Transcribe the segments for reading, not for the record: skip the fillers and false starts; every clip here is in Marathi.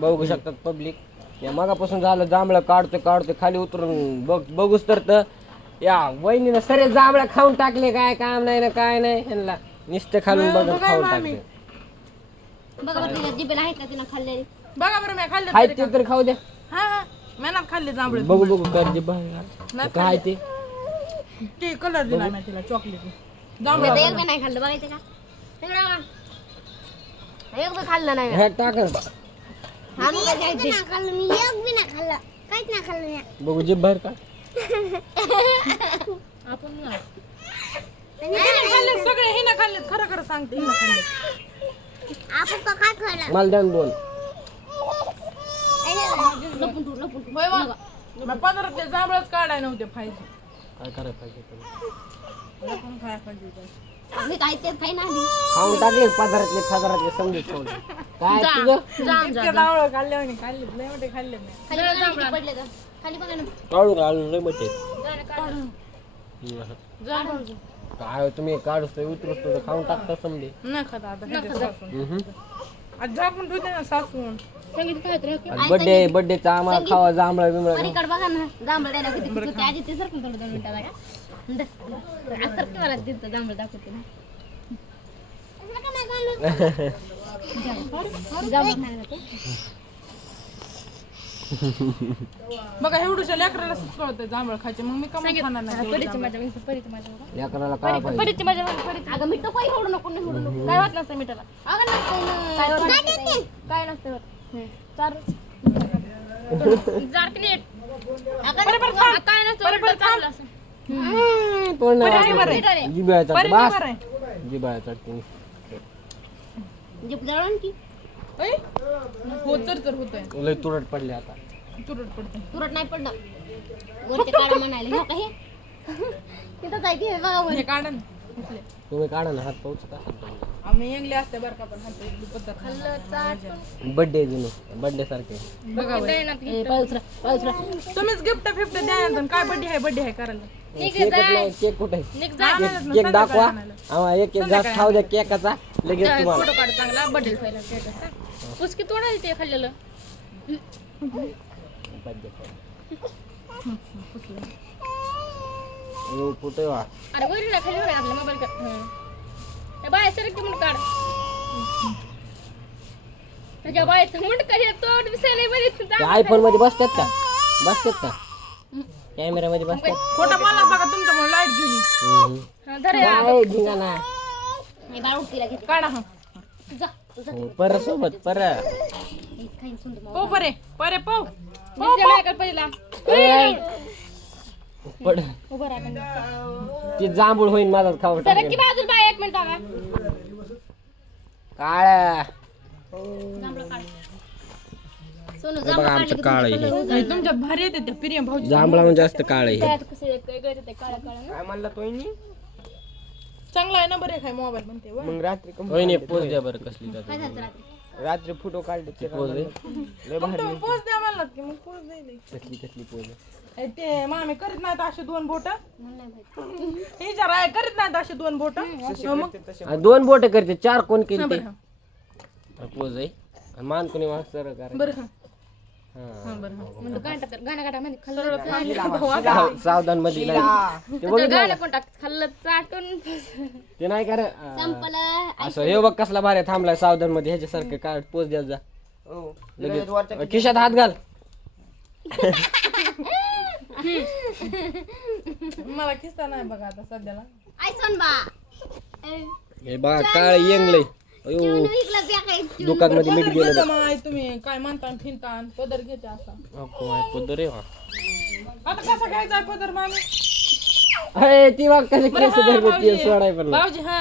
बघू शकतात पब्लिक. या मागापासून झालं जांभळं काढतोय खाली उतरून बघूच तर या वहिनीनं सरे जांभळं खाऊन टाकले. काय काम नाही ना काय नाही ह्यांना नुसतं खालून बघून खाऊन टाकले. बघा बरं जिभेला आहे का तिनं खाल्लेली. बघा बरं मी खाल्ले हाय ते तर खाऊ द्या. हा मेहनत खाल्ले जांभळे बघू कर जे काय ते ते कलर दिला नाही तिला चॉकलेट मी तर एक बी नाही खाल्लं बघायचं का सगळं बघा. एक बी खाल्लं नाही ह्या टाक आम्ही एक बी नाही खाल्लं काहीच नाही खाल्लं मी. बघू जे बाहेर का आपण खाल्ले सगळे हे ना खाल्ले खरं खरं सांगते हिनं खाल्ले आपण का काय खाल्लं मला द्या दोन. लपून होय वा मग 15 ते जांभळच काढाय नव्हते फायदे काय करायला पाहिजे आपण खाय पाहिजे मी काय ते खाई नाही खाऊन टाकले पदार्थातले समजून ठेवले. काय तुझं इतके जांभळं खाल्ले म्हणे खाल्ले लय मोठे खाल्ले नाही खाली बघा पडले तर खाली बघा ना काढू घालून लय मोठे जांभळ काय तुम्ही काढूस उतरूस तर खाऊन टाकता समजे. नाही खाता आता आज झाकून ठेवते ना सासून बर्थडेचा आम्हाला खावा जांभळा बिंबळा. पलीकडे बघा ना जांभळ द्यायला किती खुश होते. आजी ते सरकून थोडं 2 मिनिटाला का सरकते मला तिथं जांभळ दाखवते ना जांभळ खायला जाते. बघा एवढ्याशा लेकराला कळतंय जांभळ खायचे मग मी कमी खाणार नाही परीची माझ्या लेकराला काय पाहिजे परीची माझ्या अगं मीठ काही होऊ नको नाही होऊ नको काय होत नसतं मिठाला अगं नसतं काय नसतं होत चार जार प्लेट काय नसतं चांगलं असं जीभ जळण की हो तर होतंय लय तुरट पडले आता. तुरट पडते तुरट नाही पडलं वरचे काढा म्हणायला का हे तिथंच आहे की हे बघा वर हे काढा ना तुम्ही काढा ना हात पाऊच का आम्ही इंगले असते बरं का पण हात इडली पद्धत बर्थडे बर्थडे सारखे बघा तुम्हीच गिफ्ट फिफ्ट द्या ना काय बर्थडे आहे करायला केक कुठे केक दाखवा आम्हाला एक घास खाऊ द्या केकाचा लगेच तुम्हाला फोटो काढ चांगला बर्थडे खायला पुसकी तोडायला ते खाल्लेलं कुठे वा अरे वरी ना खाली आपल्या मोबाईल का बाय सर की म्हणून काढ त्याच्या बायचं मुंड काय तोड दिसायला बरी आयफोन मध्ये बसतात का कॅमेरा मध्ये बसतात. खोटं मला बघा तुमच्यामुळे लाईट गेली काय धिंगाणा. हे बाळ उठतीला घेते काढा हा जा तुझा परत सोबत परत एक खाईन सुंदर पो परे पो पहिला पड उभं राहा ती जांभूळ होईन माझा खाऊ सर की बाजूला बाय 1 मिनिट बघा काळ्या जांभळं काढ सोनू बघा जांभळं आमचं काळ आहे तुमच्यात भारी येते त्या प्रियम भाऊजी जांभळा म्हणजे जास्त काळ आहे. त्यात कसं काय करते काळा काळा काय म्हणला तो चांगला आहे ना बरे काय मोबाईल म्हणते वा. मग रात्री होईने पोच द्या बरं कसली काय झालं रात्री रात्री फोटो काढले ते पोच लय भारी तुम्ही पोच द्या म्हणलात की मग पोच द्यायला कसली पोच ते मामी करीत नाहीत असे 2 बोट मला नाही माहित हे जरा आहे करीत नाहीत असे 2 बोट मग 2 बोट करते 4 कोण केली ते पोच आहे मान कोणी मास्तर करायचं बरं म्हणजे गाणं काढा म्हणजे खाल्लं सावधान मध्ये नाही ते बघितलं गाणं कोण टाक खाल्लं चाटून ते नाही कर संपलं असं हे बघ कसला भारी थांबलाय सावधान मध्ये ह्याच्यासारखं काय पोच द्या जा लगेच खिशात हात घाल मला किस्सा नाही बघा आता सध्याला आय सोन बा हे बघा काळ येंगलंय अयो दुकान मध्ये मीठ गेलं माय तुम्ही काय म्हणता फिरता पदर घेते असा पदर आहे आता कसा घ्यायचा पदर मामी अरे ती बघ कशी केस धरते सोडाय पण भाऊजी हा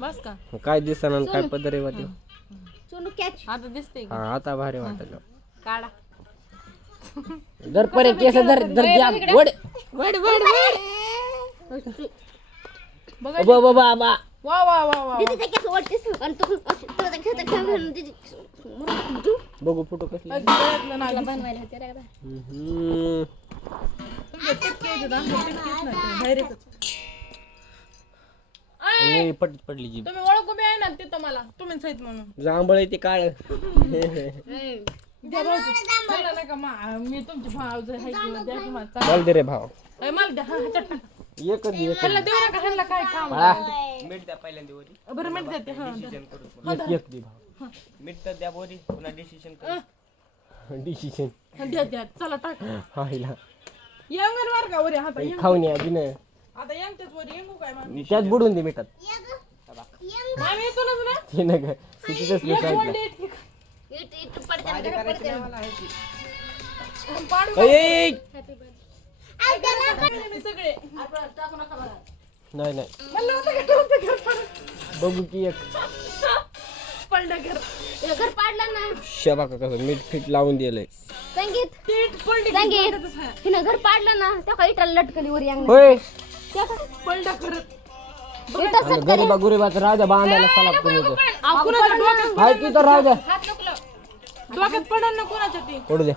बस का काय दिसना काय पदर आहे वाटत सोनू कॅच आता दिसते हा आता भारी वाटत काढा दर परे केस धर धर जाम वड वड बघा बाबा वा वा वा वा दीदी ते केस ओढतेस आणि तू तुला ते खेळता खेळून दीदी बघू फोटो कसला प्रयत्न नाही बनवायला होते रे तुमच्या टिपके येतात आमच्या टिपकेच नाही डायरेक्ट पडली जी तुम्ही ओळखू बी आहे ना तिथं मला तुम्हीच आहेत म्हणून जांभळ आहे ते काळ द्या भाऊजी. ह्याला नाही का मी तुमची भाव जर हाय की द्या की मला मला दे रे भाव मला द्या हा चटका एकच दे, एकच ह्याला देऊ नका ह्याला काय काम बाळा. मीठ द्या पहिल्यांदा वरी बरं मीठ देते हा डिसिजन करू एक दे भाव मीठ तर द्या वरी पुन्हा डिसिजन करू डिसिजन द्या द्या चला टाक हायला यंगर मार का वरी आता यंग खाऊन या दिनं आता यंगच्याच वरी यंगू काय मान त्यात बुडून दे मिठात आम्ही येतोच ना ते नका कितीच एक सांगितलं वडले ठीक पाडू ऐ, मी सगळे नाही नाही मला होतं का तुमचं घर पडलं? बघू की एक पडलं घर हे घर पाडलं ना शबा का कसं मीठ फिट लावून दिलंय संगीत पीठ पडली संगीत तिनं घर पाडलं ना त्या काही इटाला लटकली वर यांग होय पडलं खरं आणि गरीबा गुरीबाचा राजा बांधायला चला तुम्ही तर कुणाच्या डोक्यात हाय की तर राजा डोक्यात पडलं ना कुणाच्या ती पडू द्या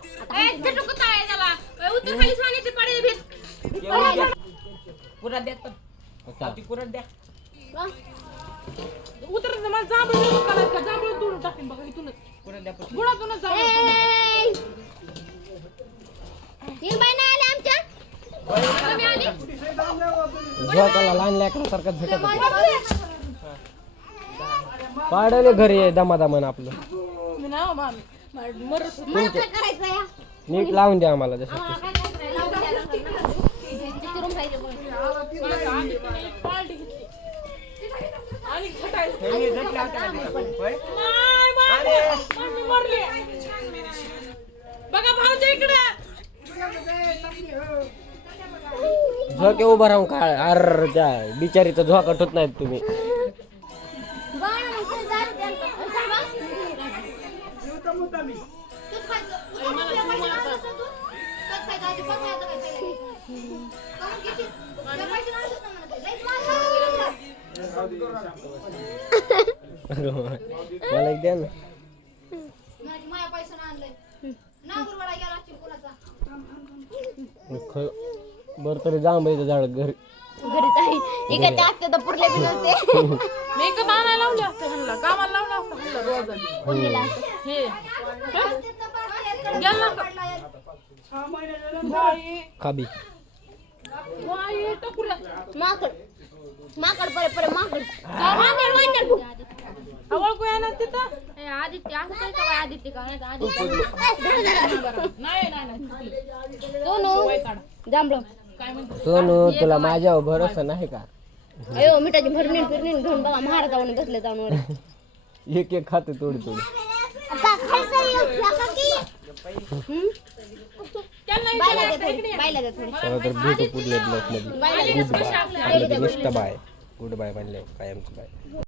पुरा द्या तर ती पुरा द्या उतरत मला जांभळं करायचं जांभळं तोडून टाकेन बघा इथूनच पुरा द्या पण. गुळातूनच जांभळं झोकाला लहान लेकरासारखं भेटत पाडले घरी दमादमान आपलं मी नाही हो मामी मरत नीट लावून द्या आम्हाला जसं पार्टी घेतली आणि खटायचं हे झटले होते ना तिथं. होय? मामी मरली बघा भाऊच्या इकडे झोके उभं राहून काय अर त्या बिचारीचा झोका ठेवत नाहीत तुम्ही मला एक द्या ना बर तरी जांभळीचं झाड घरी घरीच आहे इकडे आत्या तर पुरले बी नसते मेकअप आणायला लावले असते ह्यांना कामाला लावलं असतं ह्यांना रोज हे गेला का? बाई खाबी बाई टकुऱ्या माकड परे परे माकड ओळखू आहे ना तिथं आदित्य असं काय का आदित्य का नाही आदित्य नाही नाही नाही सोनू जांभळं काय म्हणतो सोनू तुला माझ्यावर भरोसा नाही का अयो मिठाची भरणी फिरणी घेऊन बघा महाराजावणी बसले जाऊन वर एक एक खाते थोडी थोडी बायला द्या थोडी चला तर भेटू पुढल्या ब्लॉक मध्ये गुड बाय गुड बाय म्हणले कायमचं बाय